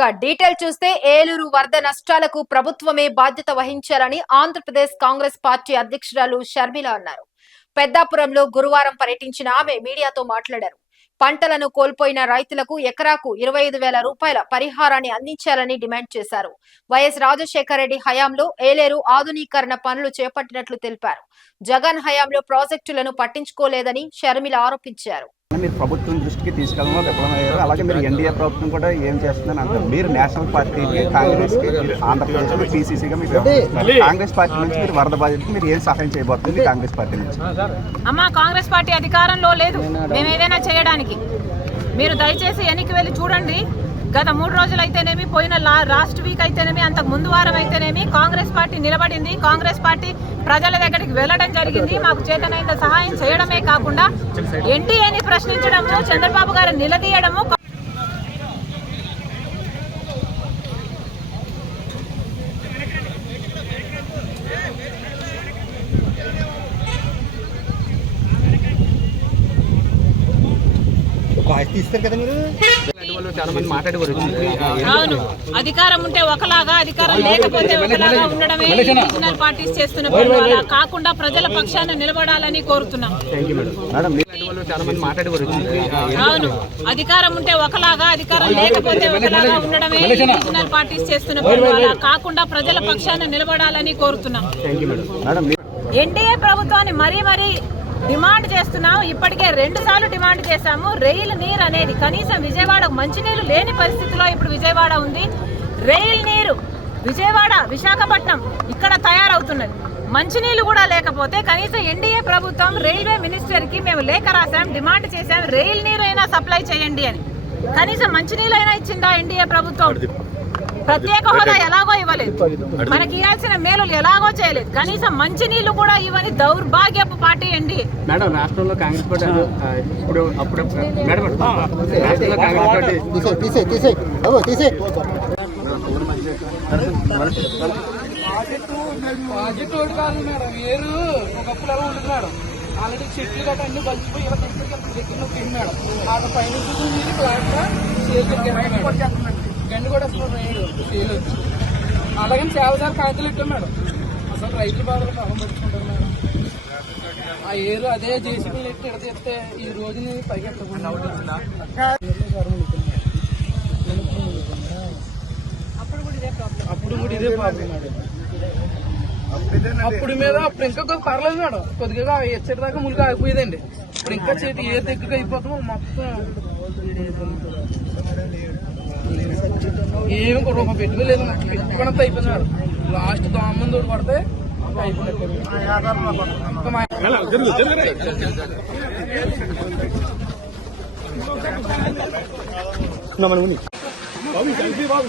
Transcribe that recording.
ఇక డీటెయిల్ చూస్తే ఏలూరు వరద నష్టాలకు ప్రభుత్వమే బాధ్యత వహించాలని ఆంధ్రప్రదేశ్ కాంగ్రెస్ పార్టీ అధ్యక్షురాలు షర్మిల అన్నారు. పెద్దాపురంలో గురువారం పర్యటించిన ఆమె మీడియాతో మాట్లాడారు. పంటలను కోల్పోయిన రైతులకు ఎకరాకు ఇరవై ఐదు వేల రూపాయల పరిహారాన్ని అందించాలని డిమాండ్ చేశారు. వైఎస్ రాజశేఖర రెడ్డి హయాంలో ఏలేరు ఆధునీకరణ పనులు చేపట్టినట్లు తెలిపారు. జగన్ హయాంలో ప్రాజెక్టులను పట్టించుకోలేదని షర్మిల ఆరోపించారు. మీరు ప్రభుత్వం దృష్టికి తీసుకెళ్ళడంలో విఫలమయ్యారు. అలాగే మీరు ఎన్డీఏ ప్రభుత్వం కూడా ఏం చేస్తుందని అంటారు? మీరు నేషనల్ పార్టీకి కాంగ్రెస్కి ఆంధ్రప్రదేశ్లో పీసీసీగా మీరు కాంగ్రెస్ పార్టీ నుంచి మీరు వరద బాధితులకు మీరు ఏం సహాయం చేయబోతుంది కాంగ్రెస్ పార్టీ నుంచి? అమ్మా కాంగ్రెస్ పార్టీ అధికారంలో లేదు. మేము ఏదైనా చేయడానికి. మీరు దయచేసి వెనక్కి వెళ్ళి చూడండి. గత మూడు రోజులు అయితేనేమి పోయిన లా- లాస్ట్ వీక్ అయితేనేమి అంతకు ముందు వారం అయితేనేమి కాంగ్రెస్ పార్టీ నిలబడింది. కాంగ్రెస్ పార్టీ ప్రజల దగ్గరికి వెళ్ళడం జరిగింది. మాకు చేతనైన సహాయం చేయడమే కాకుండా ఎన్టీఏని ప్రశ్నించడము చంద్రబాబు గారు నిలదీయడము తీస్తారు కదా మీరు? చాలా మంది మాట్లాడేవారు అవును. అధికారం ఉంటే ఒకలాగా అధికారం లేకపోతే ఒకలాగా ఉండడమే రీజనల్ పార్టీస్ చేస్తున్న అలా కాకుండా ప్రజల పక్షాన నిలబడాలని కోరుతున్నాం. మేడం మీరు చాలా మంది మాట్లాడేవారు అవును. అధికారం ఉంటే ఒకలాగా అధికారం లేకపోతే ఒకలాగా ఉండడమే రీజనల్ పార్టీస్ చేస్తున్న అలా కాకుండా ప్రజల పక్షాన నిలబడాలని కోరుతున్నాం. ఎన్డీఏ ప్రభుత్వాన్ని మరీ మరీ డిమాండ్ చేస్తున్నాం ఇప్పటికే రెండు సార్లు డిమాండ్ చేశాము. రైలు నీరు అనేది కనీసం విజయవాడ మంచినీరు లేని పరిస్థితిలో ఇప్పుడు విజయవాడ ఉంది. రెయిల్ నీరు విజయవాడ విశాఖపట్నం ఇక్కడ తయారవుతున్నది. మంచినీళ్ళు కూడా లేకపోతే కనీసం ఎన్డీఏ ప్రభుత్వం రైల్వే మినిస్టర్కి మేము లేఖ రాసాం డిమాండ్ చేశాం రైల్ నీరు అయినా సప్లై చేయండి అని. కనీసం మంచినీళ్ళు అయినా ఇచ్చిందా ఎన్డీఏ ప్రభుత్వం? ప్రత్యేక హోదా ఎలాగో ఇవ్వలేదు. మనకి ఇవ్వాల్సిన మేలులు ఎలాగో చేయలేదు. కనీసం మంచినీళ్ళు కూడా ఇవ్వని దౌర్భాగ్యపు పార్టీ అండి మేడం రాష్ట్రంలో కాంగ్రెస్ పార్టీ ఆ, ఇప్పుడు అప్పుడు మేడం రాష్ట్రంలో కాంగ్రెస్ పార్టీ తీసే తీసే తీసే బాబు తీసే ప్రాజెక్ట్ ఒకటి కాదు మేడం ఏరు. ఒకప్పుడు ఎలా ఉంటుంది మేడం? ఆల్రెడీ చెట్లు గట్ట అన్ని కలిసిపోయి ఇలా దగ్గరికి వెళ్తుంది దగ్గర నొక్కింది మేడం. ఆ పైన నీరు క్లాస్ గండి కూడా అసలు రైలు సేల్ వచ్చి అలాగే సేవదారు కాగితాలు ఇట్టాం మేడం. అసలు రైతులు బాధలు పాపం పట్టుకుంటారు మేడం. ఆ ఏరు అదే జేసీబీలు ఎట్టి ఎడతీస్తే ఈ రోజుని పైకి ఎత్తకుండా అప్పుడు కూడా ఇదే ప్రాబ్లం అప్పుడు మీద అప్పుడు ఇంకా కొద్ది పర్లేదు మేడం. కొద్దిగా ఎచ్చటి దాకా ములిగా ఆగిపోయేదండి. ఇప్పుడు ఇంకా చేతి ఏ దగ్గర అయిపోతామో మొత్తం ఏమి ఒక పెట్టుకు లేదు. నాకు పెట్టుకున్నంత అయిపోయినాడు. లాస్ట్ దామ్మంది తోడు పడితే అయిపోయినట్టు బాబు కలిసి బాబు